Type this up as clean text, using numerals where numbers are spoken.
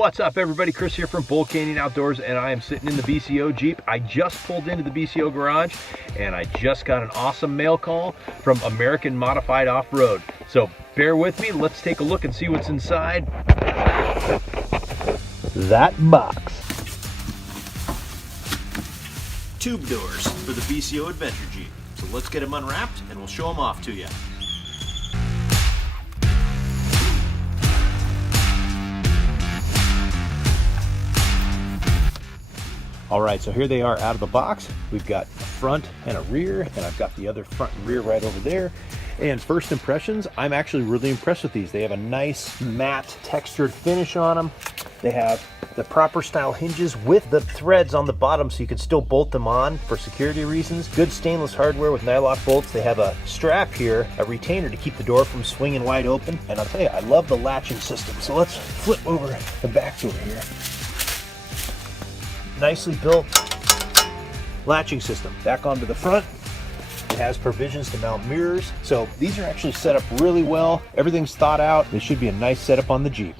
What's up, everybody? Chris here from Bull Canyon Outdoors, and I am sitting in the BCO Jeep. I just pulled into the BCO garage, and I just got an awesome mail call from American Modified Off-Road. So bear with me. Let's take a look and see what's inside that box. Tube doors for the BCO Adventure Jeep. So let's get them unwrapped, and we'll show them off to you. All right, so here they are out of the box. We've got a front and a rear, and I've got the other front and rear right over there. And first impressions, I'm actually really impressed with these. They have a nice matte textured finish on them. They have the proper style hinges with the threads on the bottom so you can still bolt them on for security reasons. Good stainless hardware with nylock bolts. They have a strap here, a retainer to keep the door from swinging wide open. And I'll tell you, I love the latching system. So let's flip over the back door here. Nicely built latching system. Back onto the front, it has provisions to mount mirrors. So these are actually set up really well. Everything's thought out. This should be a nice setup on the Jeep.